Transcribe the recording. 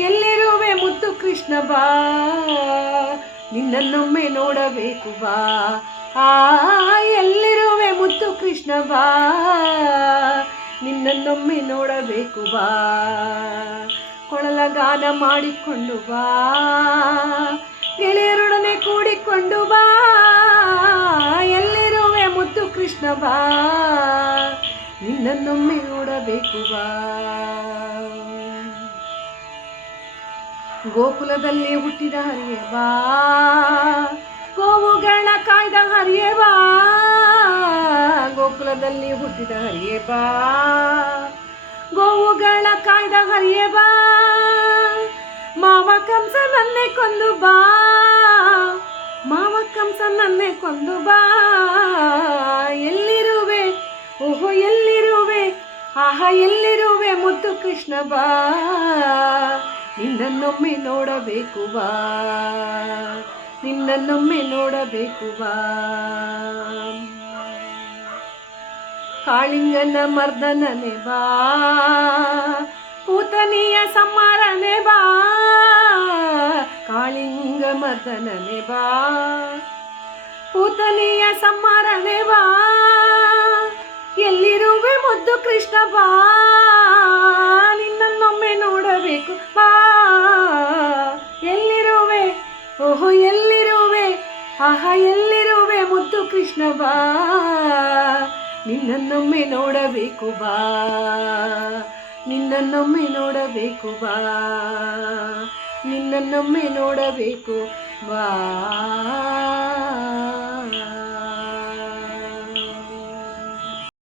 ಎಲ್ಲಿರುವೆ ಮುದ್ದು ಕೃಷ್ಣ ಬಾ, ನಿನ್ನನ್ನೊಮ್ಮೆ ನೋಡಬೇಕು ಬಾ. ಎಲ್ಲಿರುವೆ ಮುದ್ದು ಕೃಷ್ಣ ಬಾ, ನಿನ್ನನ್ನೊಮ್ಮೆ ನೋಡಬೇಕು ಬಾ. ಕೊಳಲ ಗಾನ ಮಾಡಿಕೊಂಡು ಬಾ, ಗೆಳೆಯರೊಡನೆ ಕೂಡಿಕೊಂಡು ಬಾ. ಎಲ್ಲಿರುವೆ ಮುದ್ದು ಕೃಷ್ಣ ಬಾ, ನಿನ್ನನ್ನೊಮ್ಮೆ ನೋಡಬೇಕು ಬಾ. ಗೋಕುಲದಲ್ಲಿ ಹುಟ್ಟಿದ ಹರಿಯೇ ಬಾ, ಗೋವುಗಳ ಕಾಯ್ದ ಹರಿಯೇ ಬಾ. ಗೋಕುಲದಲ್ಲಿ ಹುಟ್ಟಿದ ಹರಿಯೇ ಬಾ, ಗೋವುಗಳ ಕಾಯ್ದ ಹರಿಯೇ ಬಾ. ಮಾವ ಕಂಸ ನನ್ನೇ ಕೊಂದು ಬಾ, ಮಾವ ಕಂಸ ನನ್ನೇ ಕೊಂದು ಬಾ. ಎಲ್ಲಿರುವೆ ಓಹೋ ಎಲ್ಲಿರುವೆ, ಆಹಾ ಎಲ್ಲಿರುವೆ ಮುದ್ದು ಕೃಷ್ಣ ಬಾ, ನಿನ್ನನ್ನೊಮ್ಮೆ ನೋಡಬೇಕು ಬಾ, ನಿನ್ನನ್ನೊಮ್ಮೆ ನೋಡಬೇಕು ಬಾ. ಕಾಳಿಂಗನ ಮರ್ದನನೆ ಬಾ, ಪೂತನಿಯ ಸಂಹಾರನೆ ಬಾ. ಕಾಳಿಂಗ ಮರ್ದನನೆ ಬಾ, ಪೂತನಿಯ ಸಂಹಾರನೆ ಬಾ. ಎಲ್ಲಿರುವೆ ಮುದ್ದು ಕೃಷ್ಣ ಬಾ, ನಿನ್ನನ್ನೊಮ್ಮೆ ನೋಡಬೇಕು ಬಾ. ಎಲ್ಲಿರುವೆ ಓಹೋ ಎಲ್ಲಿರುವೆ, ಆಹಾ ಎಲ್ಲಿರುವೆ ಮುದ್ದು ಕೃಷ್ಣ ಬಾ, ನಿನ್ನನ್ನೊಮ್ಮೆ ನೋಡಬೇಕು ಬಾ, ನಿನ್ನನ್ನೊಮ್ಮೆ ನೋಡಬೇಕು ಬಾ, ನಿನ್ನನ್ನೊಮ್ಮೆ ನೋಡಬೇಕು ಬಾ.